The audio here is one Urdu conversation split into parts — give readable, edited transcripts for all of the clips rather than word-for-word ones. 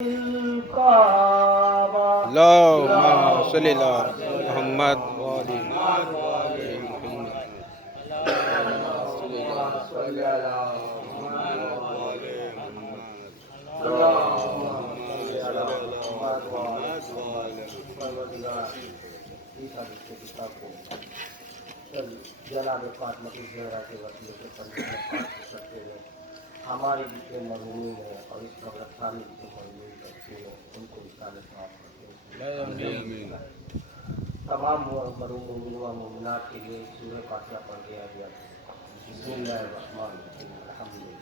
اللهم صل على محمد وآل محمد. جناب فاطمہ الزہرا کے وسیلے سے پڑھنے کرتے ہیں ہمارے جتنے مرحومین ہیں اور اس قبرستان کے مرحومین بچے ہیں ان کو رسالت معاف کرتے ہیں. تمام مرحومین و مومنات کے لیے سورہ فاتحہ پڑھ دیا گیا. بسم اللہ الرحمن الرحیم الحمدللہ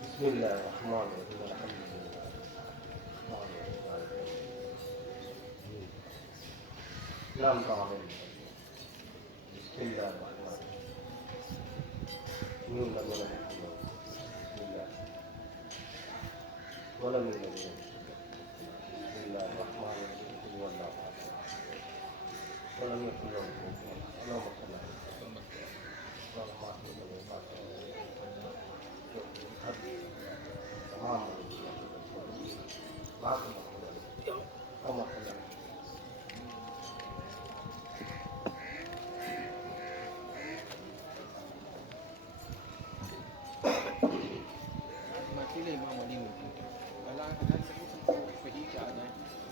بسم اللہ الرحمن الرحیم الحمدللہ. نام کا عامل بسم اللہ الرحمن الرحیم بسم اللہ ولم يلد بسم اللہ الرحمن الرحیم واللہ ولم يكن له كفوا احد اللهم صل على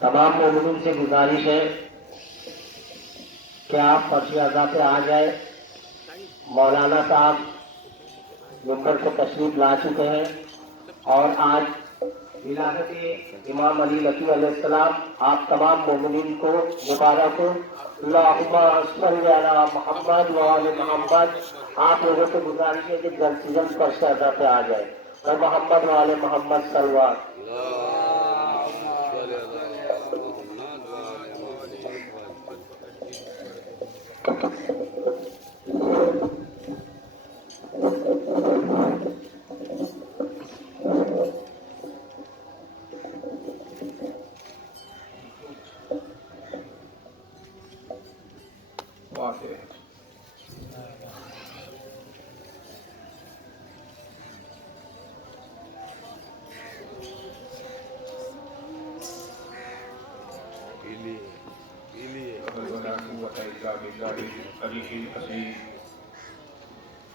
تمام مومنین سے گزارش ہے کہ آپ فرش اعضاء پہ آ جائے. مولانا صاحب ممبر کو تشریف لا چکے ہیں اور آج ولادت امام علی لقی علیہ السلام آپ تمام مومنین کو مبارک ہو. اللہم صل علی محمد وآل محمد. آپ لوگوں سے گزارش ہے کہ جلد سے جلد فرش اعضاء پہ آ جائے اور محمد وآل محمد صلوات.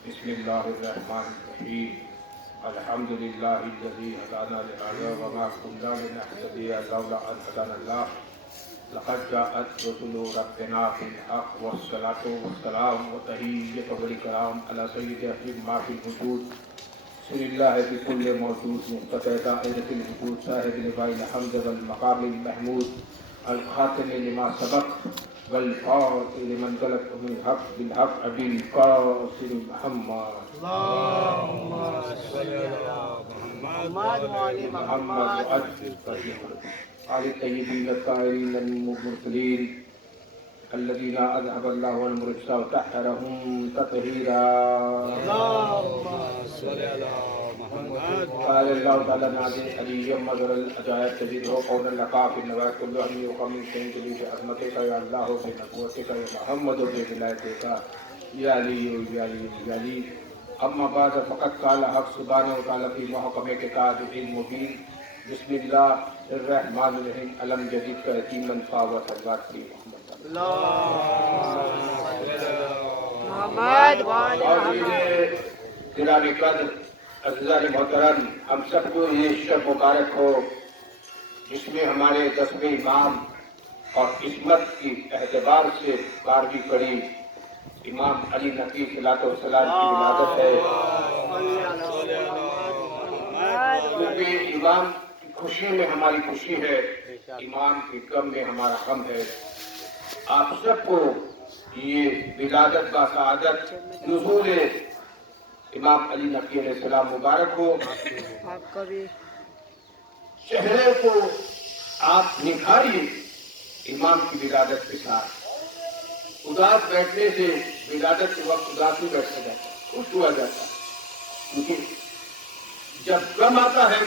بسم اللہ الرحمن الرحیم. الحمد للہ الذی ہدانا لہذا وما كنا لنہتدی لولا ان ہدانا اللہ. لقد جاءت رسل ربنا بالحق والصلاة والسلام وتحیۃ والکرام علی سید اہل ما فی الوجود. بسم اللہ بكل موجود مقتدى دائرة الوجود صاحب لواء الحمد والمقام المحمود الخاتم لما سبق والفاتح لمن طلب من الحق بالحق ابي القاسم محمد. اللهم صل على محمد وآل محمد آل الطيبين الطاهرين المرسلين الذين أذهب الله الرجس وطهرهم تطهيرا. اللهم صل على محمد قال الله تعالى نازل علي مظهر العجائب تجده قولا لقى في النوات كل أن يقام من شيء جليل بعظمتك يا الله بنبوتك يا محمد بولايتك يا علي يا علي يا علي. أما بعد فقد قال حق سبحانه وتعالى في محكم كتابه المبين. بسم الله الرحمن الرحيم. ألم يجدك يتيما فآوى فجعلك في محمد. محمد وآل اور محمد. یہ جناب قدر عزیزان محترم ہم سب کو یہ شب مبارک ہو جس میں ہمارے 10ویں امام اور عصمت کی اعتبار سے 12ویں کڑی امام علی نقی صلاۃ والسلام کی ولادت ہے. کیونکہ امام کی خوشی میں ہماری خوشی ہے, امام کی غم میں ہمارا غم ہے. آپ سب کو یہ ولادت با سعادت نزول امام علی نقی علیہ السلام مبارک ہو. چہرے کو آپ نکھاریے امام کی ولادت کے ساتھ. اداس بیٹھنے سے ولادت کے وقت اداس نہیں بیٹھا جاتا, خوش ہوا جاتا. کیونکہ جب غم آتا ہے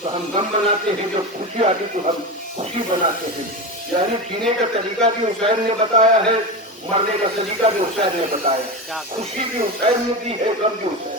تو ہم غم بناتے ہیں, جب خوشی آتی تو ہم خوشی بناتے ہیں. یعنی جینے کا طریقہ بھی حسین نے بتایا ہے, مرنے کا طریقہ بھی حسین نے بتایا. خوشی بھی حسین نے دی ہے, غم بھی حسین نے.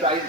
40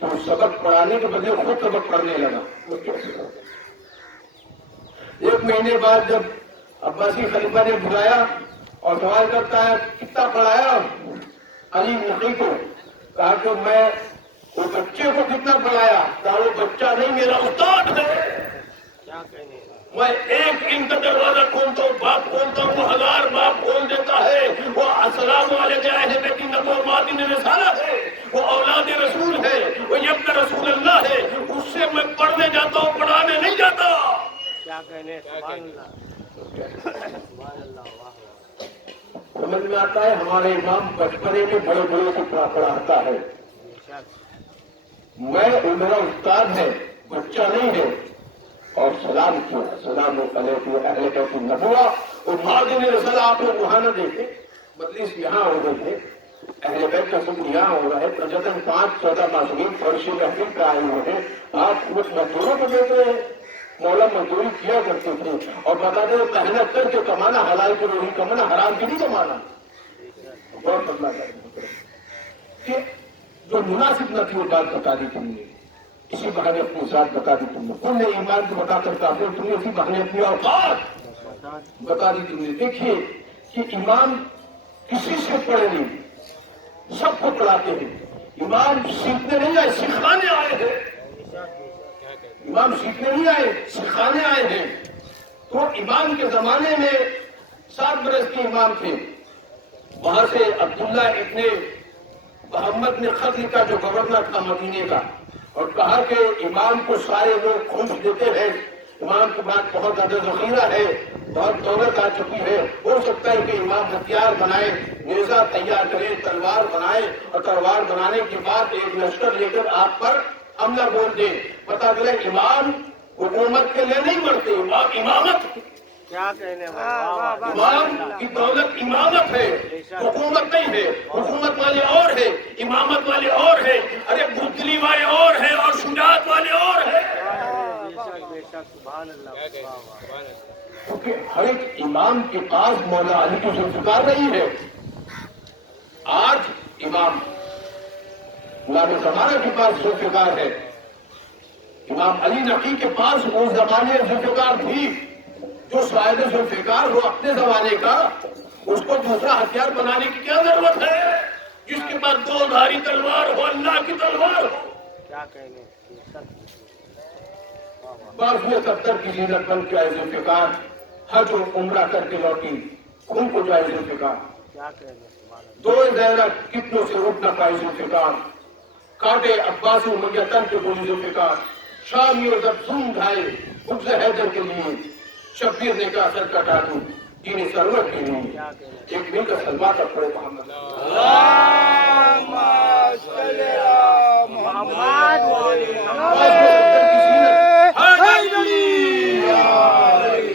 تو سبق پڑھانے کے بدلے خود سبق پڑھنے لگا. ایک مہینے بعد جب عباسی خلیفہ نے بلایا اور سوال کرتا ہے کتنا پڑھایا علی نقی کو, کہا کہ میں وہ بچے کو کتنا پڑھایا, کہا وہ بچہ نہیں میرا استاد ہے. کیا کہنے میں ایک ان کا دروازہ کھولتا ہوں, باپ کھولتا ہوں, وہ 1000 باپ کھول دیتا ہے. وہ السلام علیکم اہل بیت النبوۃ رسالہ ہے, وہ اولاد رسول ہے, وہ ابن رسول اللہ ہے. اس سے میں پڑھنے جاتا ہوں, پڑھانے نہیں جاتا. کیا کہنے سبحان اللہ سبحان اللہ واہ واہ سمجھ میں آتا ہے ہمارے امام بچپنے میں بڑے بڑے کو پڑھاتا ہے. بے شک میں میرا استاد ہے, بچہ نہیں ہے. اور سلام کیا, السلام علیکم اہل بیت النبوۃ. اور مہاجر رسالہ آپ لوگ وہاں نہ دیکھیں, مجلس یہاں ہو رہے تھے, اہل بیت کا سب یہاں ہو رہا ہے. تقریباً 5-14 معصومین فرش محفل کا آئے ہوئے ہیں. آپ خود مزدوروں کو دیکھ رہے ہیں. مولا مزدوری کیا کرتے تھے اور بتاتے ہیں محنت کر کے کمانا, حلال کی روزی کمانا, حرام کی نہیں کمانا. غور کرنا چاہیے کہ جو مناسب نہ تھی وہ بات بتا دی تم نے, اسی بہانے اپنے ساتھ بتا دی تم نے. تم نے ایمان کو بتا کر کہا تم نے اسی بہانے اپنی اوقات بتا دی تم نے. دیکھیے کہ امام کسی سے پڑھے نہیں, سب کو پڑھاتے ہیں. امام سیکھنے نہیں آئے, سکھانے آئے ہیں. امام سیکھنے نہیں آئے, سکھانے آئے ہیں. تو امام کے زمانے میں 7 برس کے امام تھے. وہاں سے عبداللہ ابن محمد نے خط لکھا جو گورنر تھا مدینے کا, اور کہا کہ امام کو سارے لوگ خونچ دیتے ہیں, امام کے بعد بہت زیادہ ذخیرہ ہے, بہت دولت آ چکی ہے, ہو سکتا ہے کہ امام ہتھیار بنائے, نیزہ تیار کرے, تلوار بنائے, اور تلوار بنانے کے بعد ایک لشکر لے کر آپ پر حملہ بول دے. پتا چلے امام حکومت کے لیے نہیں مرتے, امام امامت. کیا کہنے واہ واہ امام کی دولت امامت ہے, حکومت نہیں ہے. حکومت والے اور ہے, امامت والے اور ہے. ارے بزدلی والے اور ہے, اور شجاعت والے اور ہے. بے شک سبحان اللہ واہ واہ کیونکہ ہر ایک امام کے پاس مولا علی کی ذوالفقار نہیں ہے. آج امام غلام زمانہ کے پاس ذوالفقار ہے. امام علی نقی کے پاس اس زمانے ذوالفقار تھی. جو صاحب ذوالفقار ہو اپنے زمانے کا, اس کو دوسرا ہتھیار بنانے کی کیا ضرورت ہے؟ جس کے پاس 2 دھاری تلوار ہو, اللہ کی تلوار ہو. کیا کہنے بعض میں 70 کی زینت بن کے آئے ذوالفقار, حج و عمرہ کر کے لوٹی, خون کو جائے ذوالفقار. کیا کہنے سبحان اللہ 2 زیرہ کتنوں سے اٹھ نہ پائے ذوالفقار. کاٹے عباسی امیہ تن کے بولی ذوالفقار. شامیوں جب سن کھائے حفظ حیدر کے لیے, شبیر نے کہا سر کٹا دوں دین سرور کے لیے. ایک مل کا سلمان کا پڑے محمد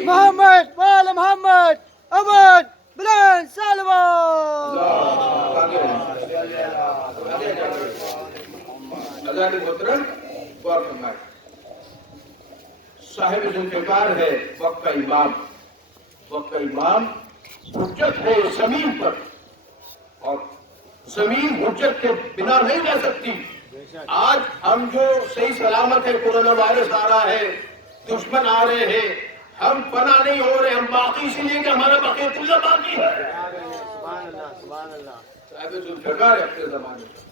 محمد وال محمد ابد بلند سلمان. اللہ محترم غور فرمائے, صاحب ذوالفقار ہے وقت کا امام. وقت کا امام حجت ہے زمین پر, اور زمین حجت کے بنا نہیں رہ سکتی. آج ہم جو صحیح سلامت ہے, کورونا وائرس آ رہا ہے, دشمن آ رہے ہیں, ہم پناہ نہیں ہو رہے, ہم باقی اسی لیے کہ ہمارا بقیت اللہ باقی ہے. سبحان اللہ سبحان اللہ صاحب ذوالفقار ہے اپنے زمانے میں.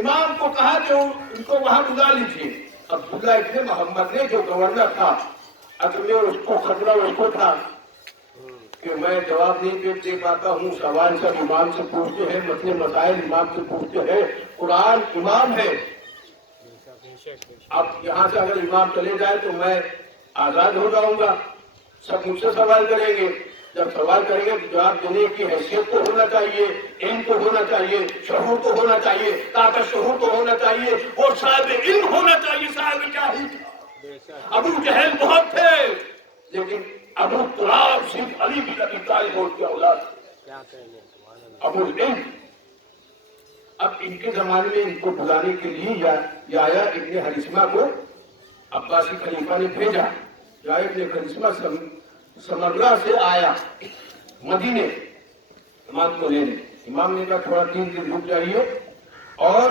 امام کو کہا کہ ان کو وہاں بلا لیجیے. عبداللہ ابن محمد نے جو گورنر تھا, اصل میں اس کو خطرہ اس کو تھا کہ میں جواب نہیں دے پاتا ہوں, سوال سب امام سے پوچھتے ہیں, مسئلے مسائل امام سے پوچھتے ہیں, قرآن امام ہے. اب یہاں سے اگر امام چلے جائے تو میں آزاد ہو جاؤں گا, سب مجھ سے سوال کریں گے. جب سوال کریں گے تو جواب دینے کی حیثیت تو ہونا چاہیے, علم تو ہونا چاہیے, شعور تو ہونا چاہیے, طاقت شعور تو ہونا چاہیے, اور صاحب علم ہونا چاہیے. صاحب جاہل تھا, ابو جہل بہت تھے, لیکن ابو تراب صرف علی بن ابی طالب کی اولاد. کیا کہنے سبحان اللہ. ابو علم. اب ان کے زمانے میں ان کو بلانے کے لیے یا ابن حریثمہ کو عباسی خلیفہ نے بھیجا. یا ابن حریثمہ سمرہ سے آیا مدینے امام کو لینے. امام نے کہا تھوڑا 3 دن رک جائیے اور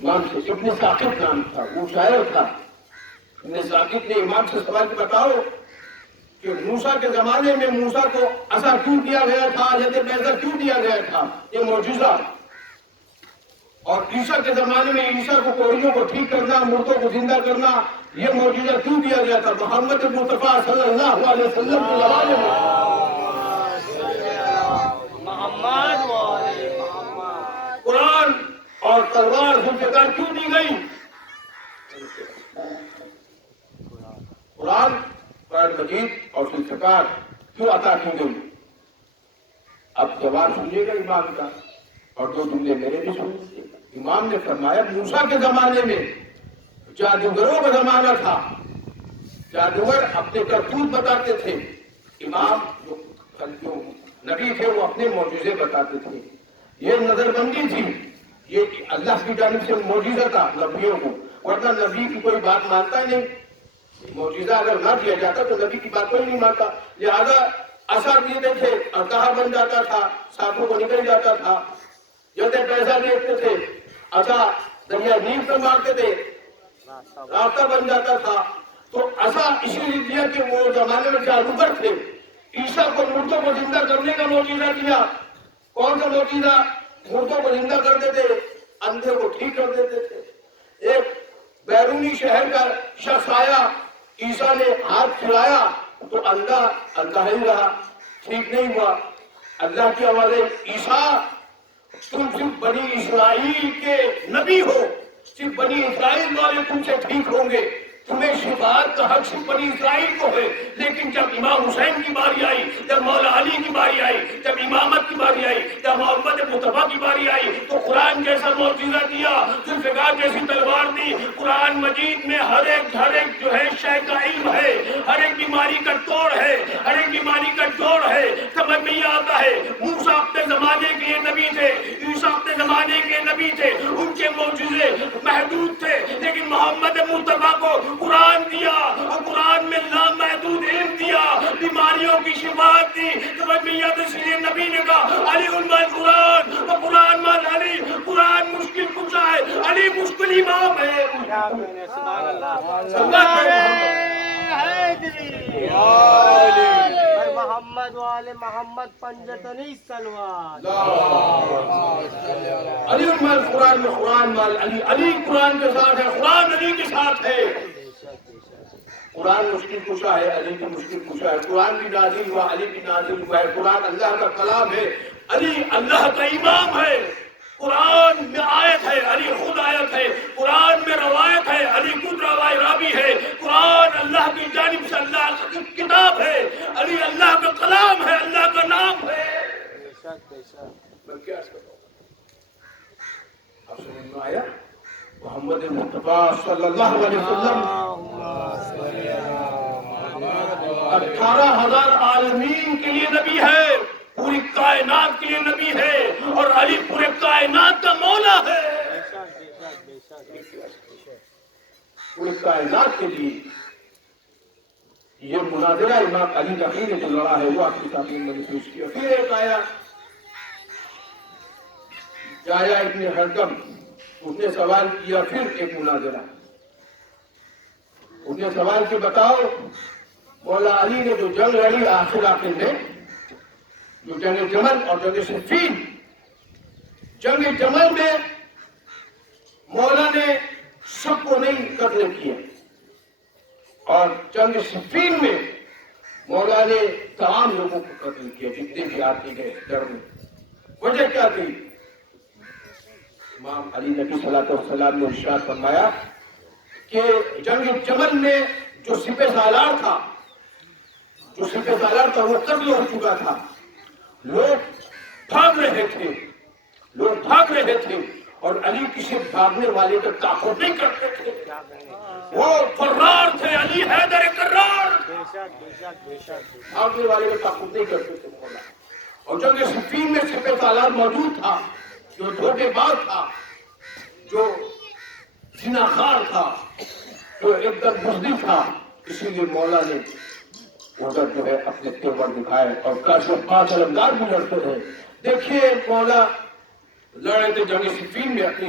امام سے ابن ثاقب نام تھا، وہ شاعر تھا۔ ابن ثاقب نے امام سے سوال کیا بتاؤ کہ موسیٰ کے زمانے میں موسیٰ کو عصا کیوں دیا گیا تھا، حضرت بیضا کیوں دیا گیا تھا، یہ معجزہ، اور عیسیٰ کے زمانے میں عیسیٰ کو کوڑیوں کو ٹھیک کرنا، مردوں کو زندہ کرنا، یہ معجزہ کیوں دیا گیا تھا محمد مصطفیٰ صلی اللہ علیہ وسلم کے زمانے میں؟ محمد والے محمد۔ قرآن اور تلوار ذوالفقار کیوں دی گئی؟ قرآن مجید اور ذوالفقار کیوں عطا کی گئی؟ اب جواب سنیے گا امام کا، اور دو جملے میرے بھی سنیے۔ امام نے فرمایا موسیٰ کے زمانے میں جادوگروں کا زمانہ تھا، جادوگر اپنے کرتوت بتاتے تھے، امام جو نبی تھے وہ اپنے معجزے بتاتے تھے، یہ نظر بندی تھی، یہ اللہ کی جانب سے معجزہ تھا نبیوں کو، ورنہ نبی کی کوئی بات مانتا ہی نہیں، معجزہ اگر نہ دیا جاتا تو نبی کی بات کوئی نہیں مانتا، لہذا عصا دیتے تھے اور کہا بن جاتا تھا، سانپوں کو نکل جاتا تھا، جلدے پیسہ دیتے تھے، عصا دریا نیل پر مارتے تھے، راستہ بن جاتا تھا۔ تو عصا اسی لیے دیا کہ وہ زمانے میں جادوگر تھے، عیسیٰ کو مردوں کو زندہ کرنے کا معجزہ دیا۔ کون سا معجزہ؟ مردوں کو زندہ کر دیتے، اندھے کو ٹھیک کر دیتے تھے۔ ایک بیرونی شہر کا شخص آیا، عیسیٰ نے ہاتھ کھلایا تو اندھا ہی رہا، ٹھیک نہیں ہوا۔ اللہ کی آواز ہے، عیسیٰ تم صرف بنی اسرائیل کے نبی ہو، صرف بنی اسرائیل والے تم سے ٹھیک ہوں گے، تمہیں شفاعت کا حق صرف بنی اسرائیل کو ہے۔ لیکن جب امام حسین کی باری آئی، جب مولا علی کی باری آئی، جب امامت کی باری آئی، جب محمد مصطفیٰ کی باری آئی تو قرآن جیسا معجزہ دیا، ذوالفقار جیسی تلوار دی۔ قرآن مجید میں ہر ایک جو ہے شے کا علم ہے، ہر ایک بیماری کا توڑ ہے، ہر ایک بیماری کا جوڑ ہے، سمجھ میں یہ آتا ہے۔ موسیٰ اپنے زمانے کے یہ نبی تھے، عیسیٰ اپنے زمانے کے نبی تھے، ان کے معجزے محدود تھے، لیکن محمد مصطفیٰ کو قرآن دیا اور قرآن میں لامحدود علم دیا، بیماریوں کی شفاعت دی۔ سمجھ میں یہ آتا ہے، اس لیے نبی نے کہا علی المال قرآن اور قرآن مال علی، قرآن مشکل کشا ہے، علی مشکل امام ہے۔ سبحان اللہ، محمد والے محمد پنجتنی سلوات۔ علی المال قرآن میں قرآن مال علی، علی قرآن کے ساتھ ہے، قرآن علی کے ساتھ ہے۔ قرآن مشکل کشا ہے، علی بھی مشکل کشا ہے، قرآن بھی نازل ہوا، علی بھی نازل ہوا ہے، قرآن اللہ کا کلام ہے، علی اللہ کا امام ہے۔ قرآن میں آیت ہے، علی خود آیت ہے، قرآن میں روایت ہے، علی خود راوی ہے، قرآن اللہ کی جانب سے اللہ کی کتاب ہے، علی اللہ کا کلام ہے، اللہ کا نام ہے۔ میں کیا عرض کرتا ہوں؟ آپ سمجھ میں آیا؟ محمد مصطفیٰ صلی اللہ علیہ وسلم 18,000 عالمین کے لیے نبی ہے، پوری کائنات کے لیے نبی ہے، اور علی پورے کائنات کا مولا ہے، پوری کائنات کے لیے۔ یہ مناظرہ امام علی نقی نے جو لڑا ہے وہ آپ کے سامنے میں نے پیش کیا۔ پھر ایک آیا جایا ابن حرکم، اس نے سوال کیا، پھر ایک مناظرہ، اس نے سوال کیا بتاؤ مولا علی نے جو جنگ لڑی آخر میں، جو جنگ جمل اور جنگ صفین، جنگ جمل میں مولا نے سب کو نہیں قتل کیا، اور جنگ صفین میں مولا نے تمام لوگوں کو قتل کیا جتنے بھی آتے گئے جنگ میں۔ وجہ کیا تھی؟ امام علی نبی صلی اللہ علیہ وسلم نے ارشاد فرمایا کہ جنگ جمل میں جو سپہ سالار تھا، وہ قتل ہو چکا تھا، لوگ بھاگ رہے تھے، اور علی کسی بھاگنے والے کا تعاقب نہیں کرتے تھے، وہ فرار تھے، علی حیدر کرار، بھاگنے والے کا تعاقب نہیں کرتے تھے مولا۔ اور جنگ صفین میں سپہ سالار موجود تھا، جو دھوکے باز تھا، جو زناخوار تھا، جو ایک دم بزدل تھا، اسی لیے مولا نے ادھر جو ہے اپنے تیور دکھائے، اور کاشف 5 علمدار بھی لڑتے رہے۔ دیکھیے مولا لڑے تھے جنگ صفین میں اپنی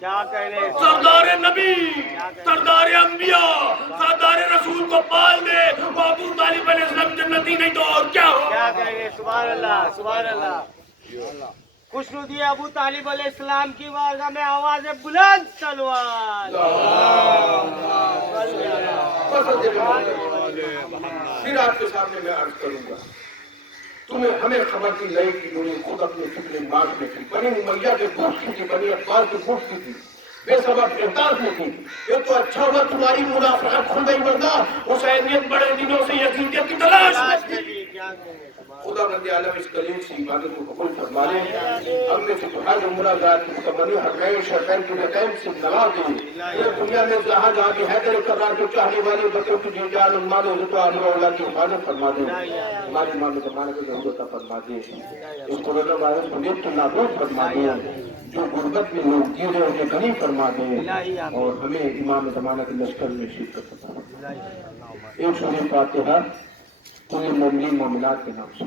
کیا کہہ رہے ہیں؟ سردار نبی، سردار انبیاء، سردار رسول کو پال دے، وہ ابو طالب علیہ السلام جنتی نہیں تو اور کیا ہو؟ کیا کہہ رہے ہیں؟ سبحان اللہ، سبحان اللہ. خوش ندی ابو طالب علیہ السلام کی بارگاہ میں آواز بلند سلوات. پھر آپ کے سامنے میں عرض کروں گا، تمہیں ہمیں خبر کی نہیں کی انہوں نے خود اپنے فکر مارچ میں کی، بنی امیہ کے گوشت کی تھی، بنی عباس کے گوشت کی تھی، بے سبب احتاج میں تھی. یہ تو اچھا ہوا تمہاری منافقت کھل گئی، ورنہ حسینیت بڑے دنوں سے یزیدیت کی تلاش میں تھی. خدا بند عالم اس کلیم سی عبادت کو قبول فرما لے. ہم نے فتوحات و مرادات کی مکملی حرمین شرطین کی رقم سے نوا دی. پورے دنیا میں جہاں جہاں کی حیدر کرار کو چاہنے والی بچوں کی جن جان المال و عزت و آبرو و اولاد کی حفاظت فرما دے. ہماری ماں میں زمانے کو ضرورت فرما دے. اس کورونا وائرس کو نیت کو نابود فرما دے. جو غربت میں لوگ جی رہے انہیں غنی فرما دے اور ہمیں امام زمانہ کے لشکر میں شرکت فرما دے. ایک سورہ فاتحہ کل مومنین مومنات کے نام سے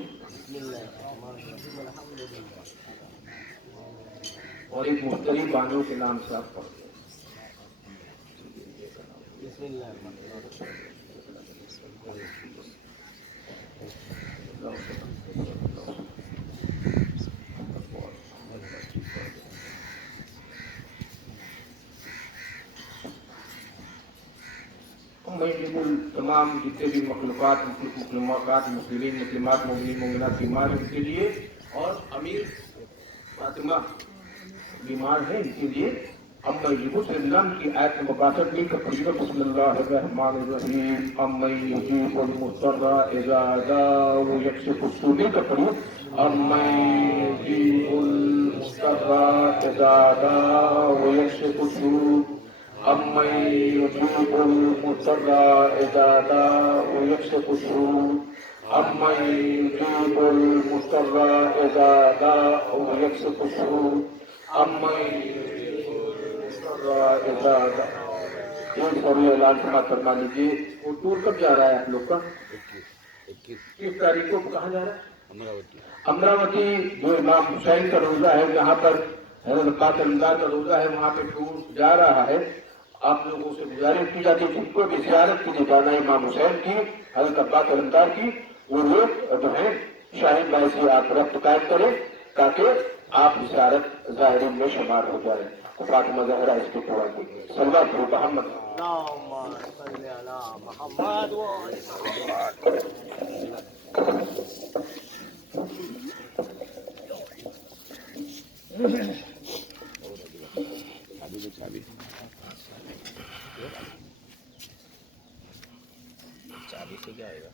اور ایک مختلف بانوں کے نام سے آپ پڑھتے ہیں. بسم اللہ. تمام جتنے بھی مخلوقات مسلمین مسلمات مومنین مومنات بیمار ہیں ان کے لیے، اور امیر فاطمہ بیمار ہیں ان کے لیے اما یجیب السلام کی آیت مبارکہ مل کر پڑھیے. بسم اللہ الرحمن الرحیم. اما یجیب المضطر اذا دعا ویکشف السوء مل کر پڑھیے. اما یجیب المضطر اذا دعا ویکشف السوء. اما یجیب المضطر اذا دعا ویکشف السوء. اما یجیب المضطر اذا دعا ویکشف السوء. اما اعلان فرما لیجیے. وہ ٹور کب جا رہا ہے آپ لوگ کا؟ 21 تاریخ کو. کہاں جا رہا ہے؟ امراوتی. جو امام حسین کا روزہ ہے جہاں پر حضرت قاتل اللہ کا روزہ ہے وہاں پہ ٹور جا رہا ہے. آپ لوگوں سے گزارش کی جاتی ہے جن کو بھی زیارت کے لیے جانا ہے امام حسین کی، حضرت قاتل اللہ کی، وہ لوگ جو ہے شاہد بھائی سے آپ ربط قائم کریں تاکہ آپ زیارت زائرین میں شمار ہو جائے. فاطمہ زہرا اس کی دعا کی. صلوات علی محمد. اللہم صلی علی محمد و چابی سے کیا آئے گا؟